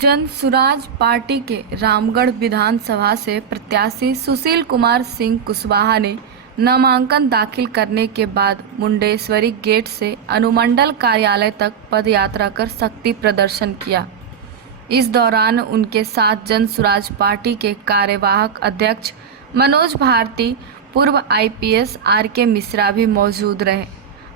Jan Suraaj party के रामगढ़ विधानसभा से प्रत्याशी सुशील कुमार सिंह कुशवाहा ने नामांकन दाखिल करने के बाद मुंडेश्वरी गेट से अनुमंडल कार्यालय तक पदयात्रा कर शक्ति प्रदर्शन किया। इस दौरान उनके साथ जन सुराज पार्टी के कार्यवाहक अध्यक्ष मनोज भारती, पूर्व आईपीएस आर.के. मिश्रा भी मौजूद रहे।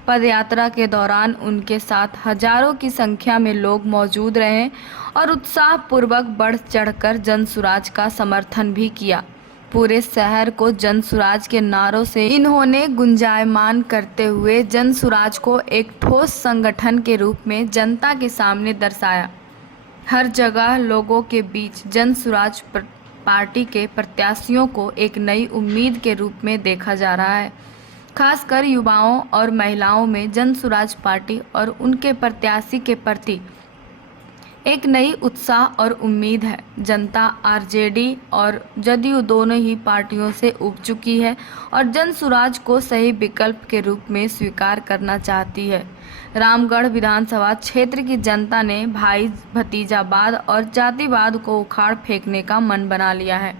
पदयात्रा के दौरान उनके साथ हजारों की संख्या में लोग मौजूद रहे और उत्साहपूर्वक बढ़ चढ़कर जन सुराज का समर्थन भी किया। पूरे शहर को जन सुराज के नारों से इन्होंने गुंजायमान करते हुए जन सुराज को एक ठोस संगठन के रूप में जनता के सामने दर्शाया। हर जगह लोगों के बीच जन सुराज पार्टी के प्रत्याशियों को एक नई उम्मीद के रूप में देखा जा रहा है। खासकर युवाओं और महिलाओं में जन सुराज पार्टी और उनके प्रत्याशी के प्रति एक नई उत्साह और उम्मीद है। जनता आरजेडी और जदयू दोनों ही पार्टियों से उब चुकी है और जन सुराज को सही विकल्प के रूप में स्वीकार करना चाहती है। रामगढ़ विधानसभा क्षेत्र की जनता ने भाई भतीजावाद और जातिवाद को उखाड़ फेंकने का मन बना लिया है।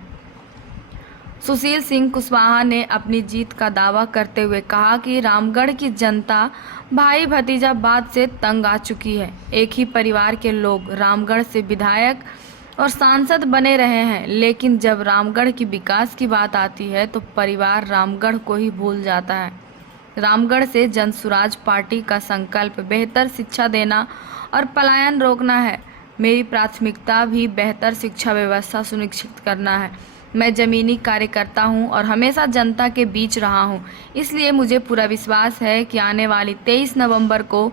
सुशील सिंह कुशवाहा ने अपनी जीत का दावा करते हुए कहा कि रामगढ़ की जनता भाई भतीजावाद से तंग आ चुकी है। एक ही परिवार के लोग रामगढ़ से विधायक और सांसद बने रहे हैं, लेकिन जब रामगढ़ की विकास की बात आती है तो परिवार रामगढ़ को ही भूल जाता है। रामगढ़ से जन सुराज पार्टी का संकल्प बेहतर शिक्षा देना और पलायन रोकना है। मेरी प्राथमिकता भी बेहतर शिक्षा व्यवस्था सुनिश्चित करना है। मैं ज़मीनी कार्यकर्ता हूं और हमेशा जनता के बीच रहा हूं, इसलिए मुझे पूरा विश्वास है कि आने वाली 23 नवंबर को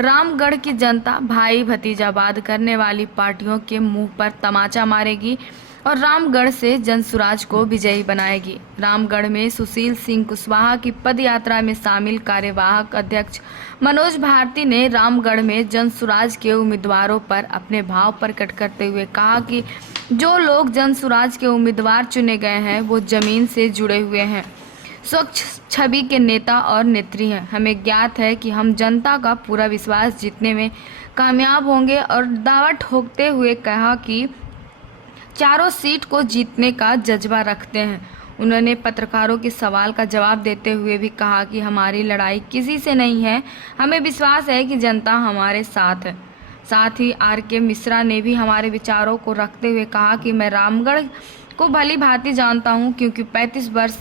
रामगढ़ की जनता भाई भतीजावाद करने वाली पार्टियों के मुंह पर तमाचा मारेगी और रामगढ़ से जन सुराज को विजयी बनाएगी। रामगढ़ में सुशील सिंह कुशवाहा की पदयात्रा में शामिल कार्यवाहक अध्यक्ष मनोज भारती ने रामगढ़ में जन सुराज के उम्मीदवारों पर अपने भाव प्रकट करते हुए कहा कि जो लोग जन सुराज के उम्मीदवार चुने गए हैं वो जमीन से जुड़े हुए हैं, स्वच्छ छवि के नेता और नेत्री हैं। हमें ज्ञात है कि हम जनता का पूरा विश्वास जीतने में कामयाब होंगे और दावा ठोकते हुए कहा कि चारों सीट को जीतने का जज्बा रखते हैं। उन्होंने पत्रकारों के सवाल का जवाब देते हुए भी कहा कि हमारी लड़ाई किसी से नहीं है, हमें विश्वास है कि जनता हमारे साथ है। साथ ही आर.के. मिश्रा ने भी हमारे विचारों को रखते हुए कहा कि मैं रामगढ़ को भली भांति जानता हूं, क्योंकि 35 वर्ष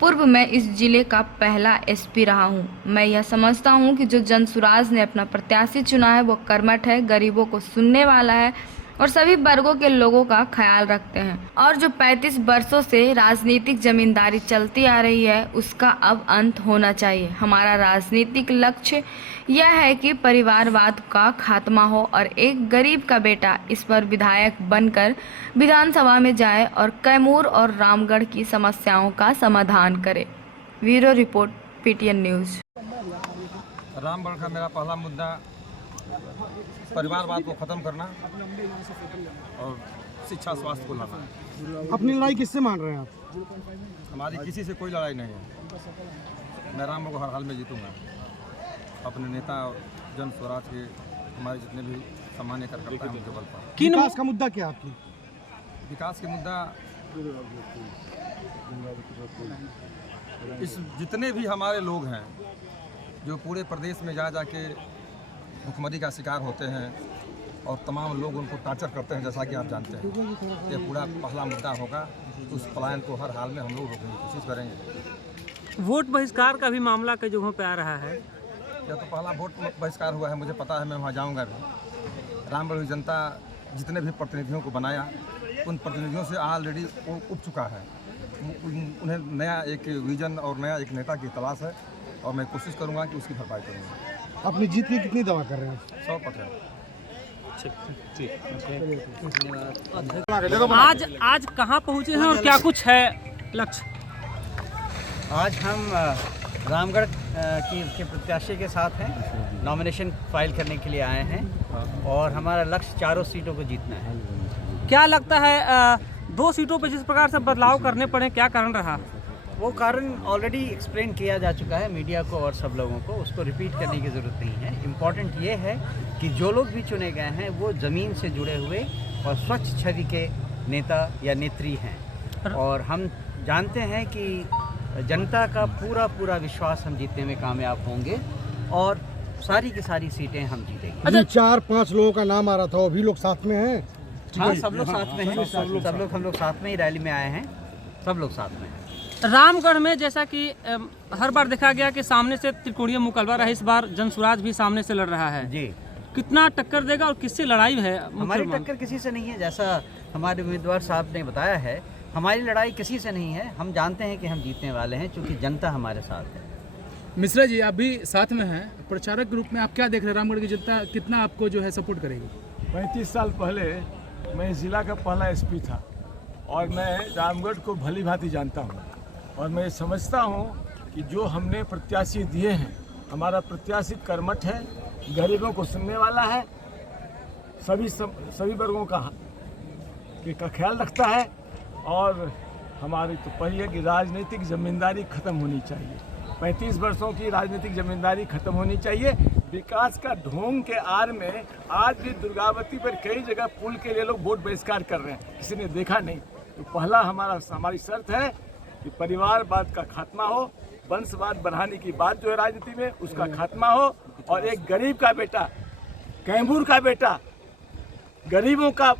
पूर्व मैं इस जिले का पहला एसपी रहा हूं। मैं यह समझता हूं कि जो जन सुराज ने अपना प्रत्याशी चुना है वो कर्मठ है, गरीबों को सुनने वाला है और सभी वर्गों के लोगों का ख्याल रखते हैं। और जो 35 वर्षों से राजनीतिक जमींदारी चलती आ रही है उसका अब अंत होना चाहिए। हमारा राजनीतिक लक्ष्य यह है कि परिवारवाद का खात्मा हो और एक गरीब का बेटा इस पर विधायक बनकर विधानसभा में जाए और कैमूर और रामगढ़ की समस्याओं का समाधान करे। Bureau report, PTN news. Ramgarh का मेरा पहला मुद्दा परिवारवाद को ख़त्म करना और शिक्षा स्वास्थ्य को लाना। अपनी लड़ाई किससे मान रहे हैं आप? हमारी किसी से कोई लड़ाई नहीं है। मैं रामगढ़ को हर हाल में जीतूंगा। अपने नेता और जन स्वराज के हमारे जितने भी सामान्य कार्यकर्ता हैं उनके बल पर। विकास का मुद्दा क्या आपकी? विकास के मुद्दा इस जितने भी हमारे लोग हैं जो पूरे प्रदेश में जा जाके भुखमरी का शिकार होते हैं और तमाम लोग उनको टार्चर करते हैं, जैसा कि आप जानते हैं। ये पूरा पहला मुद्दा होगा। उस पलायन को हर हाल में हम लोग रोकने की कोशिश करेंगे। वोट बहिष्कार का भी मामला कई जगहों पे आ रहा है। यह तो पहला वोट बहिष्कार हुआ है, मुझे पता है, मैं वहाँ जाऊँगा भी। रामगढ़ की जनता जितने भी प्रतिनिधियों को बनाया उन प्रतिनिधियों से ऑलरेडी उब चुका है। उन्हें नया एक विजन और नया एक नेता की तलाश है और मैं कोशिश करूँगा कि उसकी भरपाई करूँगा। अपनी जीत की कितनी दावा कर रहे हैं? 100%। आज कहाँ पहुँचे हैं और क्या कुछ है लक्ष्य? आज हम रामगढ़ के प्रत्याशी के साथ हैं। नॉमिनेशन फाइल करने के लिए आए हैं और हमारा लक्ष्य चारों सीटों को जीतना है। क्या लगता है 2 सीटों पर जिस प्रकार से बदलाव करने पड़े, क्या कारण रहा? वो कारण ऑलरेडी एक्सप्लेन किया जा चुका है मीडिया को और सब लोगों को, उसको रिपीट करने की ज़रूरत नहीं है। इम्पॉर्टेंट ये है कि जो लोग भी चुने गए हैं वो ज़मीन से जुड़े हुए और स्वच्छ छवि के नेता या नेत्री हैं। और हम जानते हैं कि जनता का पूरा विश्वास हम जीतने में कामयाब होंगे और सारी की सारी सीटें हम जीतेंगे। अभी 4-5 लोगों का नाम आ रहा था, अभी लोग साथ में हैं? हाँ, सब लोग साथ में हैं, सब लोग हम लोग साथ में ही रैली में आए हैं, सब लोग साथ में हैं। रामगढ़ में जैसा कि हर बार देखा गया कि सामने से त्रिकोणीय मुकाबला रहा, इस बार जनसुराज भी सामने से लड़ रहा है। जी, कितना टक्कर देगा और किससे लड़ाई है? हमारी टक्कर किसी से नहीं है, जैसा हमारे उम्मीदवार साहब ने बताया है, हमारी लड़ाई किसी से नहीं है। हम जानते हैं कि हम जीतने वाले हैं क्योंकि जनता हमारे साथ है। मिश्रा जी, आप भी साथ में हैं, प्रचारक के रूप में आप क्या देख रहे हैं? रामगढ़ की जनता कितना आपको जो है सपोर्ट करेगी? 35 साल पहले मैं इस जिला का पहला एसपी था और मैं रामगढ़ को भली भांति जानता हूँ और मैं समझता हूँ कि जो हमने प्रत्याशी दिए हैं, हमारा प्रत्याशी कर्मठ है, गरीबों को सुनने वाला है, सभी वर्गों का ख्याल रखता है और हमारी तो पहली है कि राजनीतिक जमींदारी खत्म होनी चाहिए। 35 वर्षों की राजनीतिक जमींदारी खत्म होनी चाहिए। विकास का ढोंग के आड़ में आज भी दुर्गावती पर कई जगह पुल के लिए लोग वोट बहिष्कार कर रहे हैं, किसी ने देखा नहीं। तो पहला हमारी शर्त है कि परिवारवाद का खात्मा हो, वंशवाद बढ़ाने की बात जो है राजनीति में उसका खात्मा हो और एक गरीब का बेटा, कैमूर का बेटा, गरीबों का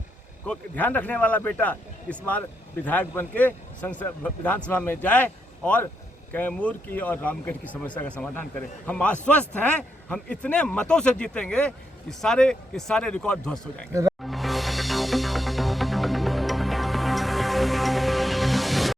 को ध्यान रखने वाला बेटा इस बार विधायक बन के विधानसभा में जाए और कैमूर की और रामगढ़ की समस्या का समाधान करें। हम आश्वस्त हैं, हम इतने मतों से जीतेंगे कि सारे रिकॉर्ड ध्वस्त हो जाएंगे।